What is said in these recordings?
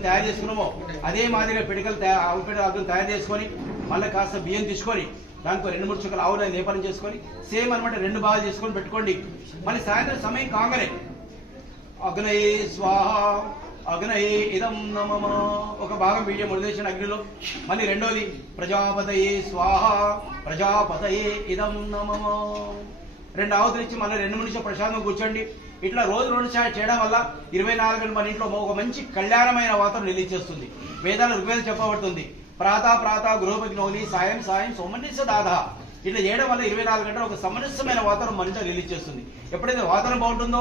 అగ్ని తయారు చేసుకున్నామో అదే మాదిరిగా ఆవు పిడకల అగ్ని తయారు చేసుకొని మళ్ళీ కాస్త బియ్యం తీసుకొని దాంట్లో 2-3 చుక్కలు ఆవులు లేపనం చేసుకొని సేమ్ అనమాట 2 భాగాలు చేసుకొని పెట్టుకోండి. మళ్ళీ సాయంత్రం సమయం కాగానే అగ్నయే స్వాహ అగ్నయే ఇదం నమః ఒక భాగం బియ్యం ఉడిదేసిన అగ్నిలో, మళ్ళీ రెండోది ప్రజాపతయే స్వాహ ప్రజాపతయే ఇదం నమః 2 ఆవుతులు ఇచ్చి మళ్ళీ 2 నిమిషాలు ప్రశాంతంగా కూర్చోండి. ఇట్లా రోజు 2 చేయడం వల్ల 24 గంటల మన ఇంట్లో ఒక మంచి కళ్యాణమైన వాతావరణం నిలిచేస్తుంది. వేదాలు ఋగ్వేదం చెప్పబడుతుంది, ప్రాత గృహపగ్నోలి సాయం సోమనిస దాదా. ఇట్లా చేయడం వల్ల 24 గంటలు ఒక సమరసమైన వాతావరణం మన ఇంట్లో నిలిచేస్తుంది. ఎప్పుడైతే వాతావరణం బాగుంటుందో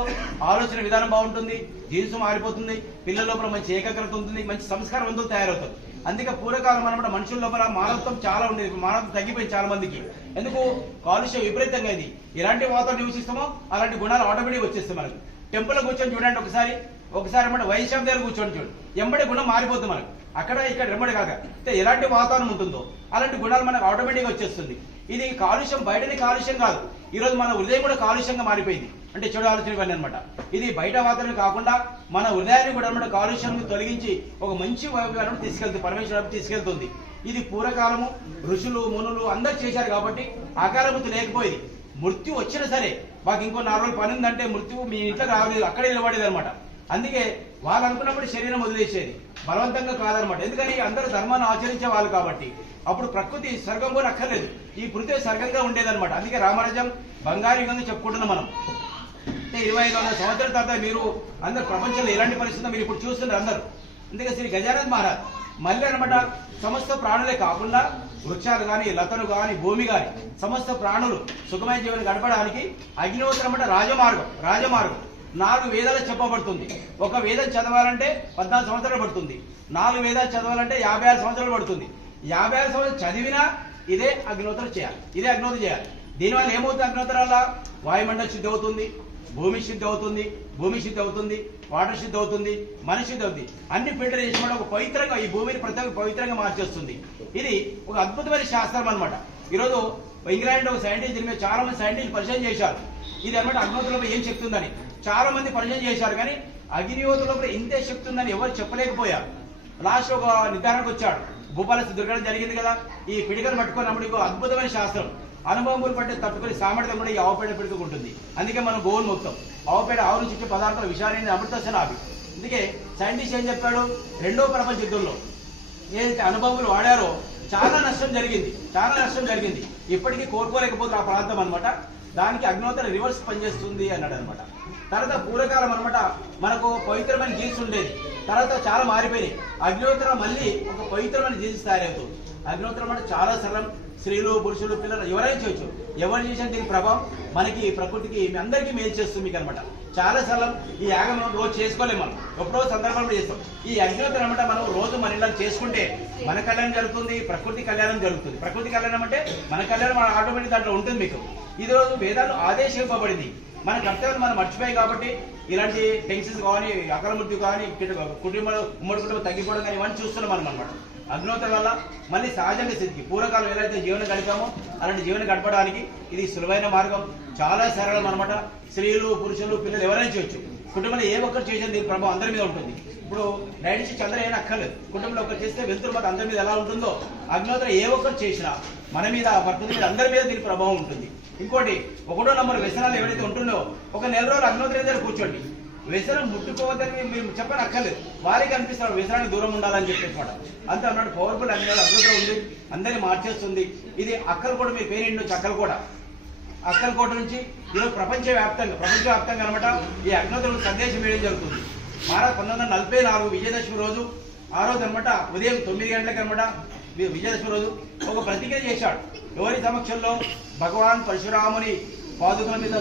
ఆలోచన విధానం బాగుంటుంది, జీవితం మారిపోతుంది, పిల్లల లోపల మంచి ఏకాగ్రత ఉంటుంది, మంచి సంస్కారవంతులు తయారవుతారు. అందుకే పూర్వకాలం అనమాట మనుషుల లోపల మానవత్వం చాలా ఉండేది, మానవత్వం తగ్గిపోయింది చాలా మందికి. ఎందుకు? కాలుష్యం విపరీతంగా ఇది. ఎలాంటి వాతావరణం నివసిస్తామో అలాంటి గుణాలు ఆటోమేటిక్ వచ్చేస్తాయి మనకు. టెంపుల్ కూర్చొని చూడండి, ఒకసారి అన్నమాట వైశాఖ దగ్గర కూర్చొని చూడండి, ఎంబడి గుణం మారిపోతుంది మనకు. అక్కడ ఇక్కడ ఎంబడి కాక ఎలాంటి వాతావరణం ఉంటుందో అలాంటి గుణాలు మనకు ఆటోమేటిక్ వచ్చేస్తుంది. ఇది కాలుష్యం బయటని కాలుష్యం కాదు, ఈ రోజు మన హృదయం కూడా కాలుష్యంగా మారిపోయింది. అంటే చెడు ఆలోచన ఇవన్నీ అనమాట. ఇది బయట వాతావరణం కాకుండా మన హృదయాన్ని కూడా అనమాట కాలుష్యాన్ని తొలగించి ఒక మంచి వైపు తీసుకెళ్తుంది, పరమేశ్వరం తీసుకెళ్తుంది. ఇది పూర్వకాలము ఋషులు మునులు అందరు చేశారు కాబట్టి ఆకారబుద్ధి లేకపోయేది. మృత్యు వచ్చినా సరే మాకు ఇంకో 4 రోజులు పని ఉందంటే మృత్యువు మీ ఇంట్లో రాలేదు, అక్కడే నిలబడేది అనమాట. అందుకే వాళ్ళు అనుకున్నప్పుడు శరీరం వదిలేసేది, బలవంతంగా కాదనమాట. ఎందుకని అందరూ ధర్మాన్ని ఆచరించే వాళ్ళు కాబట్టి. అప్పుడు ప్రకృతి స్వర్గం కూడా అక్కర్లేదు, ఈ పృథ్వీ స్వర్గంగా ఉండేదన్నమాట. అందుకే రామరాజ్యం బంగారు యుగంగా చెప్పుకుంటున్నాం మనం. అంటే 2500 సంవత్సరాల తర్వాత మీరు అందరు ప్రపంచంలో ఎలాంటి పరిస్థితుల్లో మీరు ఇప్పుడు చూస్తున్నారు అందరూ. అందుకే శ్రీ గజానన్ మహారాజ్ మళ్ళీ అనమాట సమస్త ప్రాణులే కాకుండా వృక్షాలు కానీ లతలు కానీ భూమి కానీ సమస్త ప్రాణులు సుఖమైన జీవనం గడపడానికి అగ్నిహోత్రం అంటే రాజమార్గం 4 వేదాలు చెప్పబడుతుంది. ఒక వేదం చదవాలంటే 14 సంవత్సరాలు పడుతుంది, 4 వేదాలు చదవాలంటే 56 సంవత్సరాలు పడుతుంది. 56 సంవత్సరాలు చదివినా ఇదే అగ్నిహోత్రం చేయాలి. దీనివల్ల ఏమవుతుంది? అగ్నిహోత్రం వల్ల వాయుమండల శుద్ధి అవుతుంది, భూమి శుద్ధి అవుతుంది, వాటర్ శుద్ధి అవుతుంది, మనిషి శుద్ధి అవుతుంది. అన్ని ఫిల్టర్ చేసి ఒక పవిత్రంగా ఈ భూమిని ప్రతి పవిత్రంగా మార్చేస్తుంది. ఇది ఒక అద్భుతమైన శాస్త్రం అనమాట. ఈరోజు ఇంగ్లాండ్ ఒక సైంటిస్ట్ దీని మీద చాలా మంది సైంటిస్ట్ పరిశోధన చేశారు. ఇది అనమాట అగ్నిహోత్రంలో ఏం శక్తి ఉందని చాలా మంది పరిశోధన చేశారు. కానీ అగ్నిహోత్రంలో ఇంతే శక్తి ఉందని ఎవరు చెప్పలేకపోయారు. లాస్ట్ ఒక నిర్ధారణకు వచ్చాడు. భూపాలస్తి దుర్ఘటన జరిగింది కదా, ఈ పిడికను పట్టుకున్నప్పుడు ఇంకో అద్భుతమైన శాస్త్రం అనుభవములు పట్టి తట్టుకుని సామర్థ్యం కూడా ఈ ఆవుపేడ పెడుకుంటుంది. అందుకే మనం గోవును మొత్తం ఆవు నుంచి ఇచ్చే పదార్థాల విషయాన్ని అమృతసనాభి. అందుకే సైంటిస్ట్ ఏం చెప్పాడు, 2వ ప్రపంచ యుద్ధంలో ఏదైతే అనుభవములు వాడారో చాలా నష్టం జరిగింది. ఇప్పటికీ కోరుకోలేకపోతుంది ఆ ప్రాంతం అనమాట. దానికి అగ్నిహోత్రం రివర్స్ పనిచేస్తుంది అన్నాడు అనమాట. తర్వాత పూర్వకాలం అనమాట మనకు పవిత్రమైన జీన్స్ ఉండేది, తర్వాత చాలా మారిపోయినాయి. అగ్నిహోత్రం మళ్ళీ ఒక పవిత్రమైన జీన్స్ తయారవుతుంది. అగ్నిహోత్రం అంటే చాలా సరళం, స్త్రీలు పురుషులు పిల్లలు ఎవరైనా చేయొచ్చు. ఎవరు చేసిన దీని ప్రభావం మనకి ప్రకృతికి అందరికీ మేలు చేస్తుంది మీకు అనమాట. చాలా సరళం. ఈ యాగం రోజు చేసుకోలేము, మనం ఎప్పుడో సందర్భంలో చేస్తాం. ఈ అగ్నిహోత్రం అనమాట మనం రోజు మన ఇళ్ళని చేసుకుంటే మన కళ్యాణం జరుగుతుంది, ప్రకృతి కళ్యాణం జరుగుతుంది. ప్రకృతి కళ్యాణం అంటే మన కళ్యాణం మన ఆటోమేటిక్ దాంట్లో ఉంటుంది మీకు. ఇది రోజు వేదాలు ఆదేశింపబడింది. మన కర్తవ్యం మనం మర్చిపోయాయి కాబట్టి ఇలాంటి టెన్షన్స్ కానీ అకాల మృత్యు కానీ కుటుంబాలు ఉమ్మడి కుటుంబం తగ్గిపోవడం కానీ ఇవన్నీ చూస్తున్నాం మనం అనమాట. అగ్నిహోత్రం వల్ల మళ్ళీ సహజంగా స్థితికి పూర్వకాలం ఏదైతే జీవనం గడిపామో అలాంటి జీవనం గడపడానికి ఇది సులువైన మార్గం, చాలా సరళం అనమాట. స్త్రీలు పురుషులు పిల్లలు ఎవరైనా చేయొచ్చు. కుటుంబంలో ఏ ఒక్కరు చేసేది దీని ప్రభావం అందరి మీద ఉంటుంది. ఇప్పుడు డైరెక్ట్ చంద్ర ఏం అక్కర్లేదు, కుటుంబంలో ఒకరు చేస్తే వెళ్తున్న మాట అందరి మీద ఎలా ఉంటుందో అగ్నిహోత్రం ఏ ఒక్కరు చేసినా మన మీద భర్త మీద అందరి మీద దీని ప్రభావం ఉంటుంది. ఇంకోటి 1వ నంబర్ వ్యసనాలు ఎవరైతే ఉంటుందో ఒక 4 రోజులు అగ్నిహోత్రం దగ్గర కూర్చోండి. వ్యసనం ముట్టుకోవద్దని మీరు చెప్పని అక్కర్లేదు, వారికి అనిపిస్తారు వ్యసనానికి దూరం ఉండాలని చెప్పేసి మాట. అంతే అన్నట్టు పవర్ఫుల్ అగ్నిహోత్రం ఉంది, అందరినీ మార్చేస్తుంది. ఇది అక్కలకోట మీ పేరు నుంచి అక్కలకోట నుంచి ఈరోజు ప్రపంచవ్యాప్తంగా అనమాట ఈ అగ్నిహోత్రం సందేశం వేయడం జరుగుతుంది. 1944 విజయదశమి రోజు ఆ రోజు అనమాట ఉదయం 9 గంటలకు అనమాట విజయదశమి రోజు ఒక ప్రతిజ్ఞ చేశాడు. ఎవరి సమక్షంలో? భగవాన్ పరశురాముని పాదుకల మీద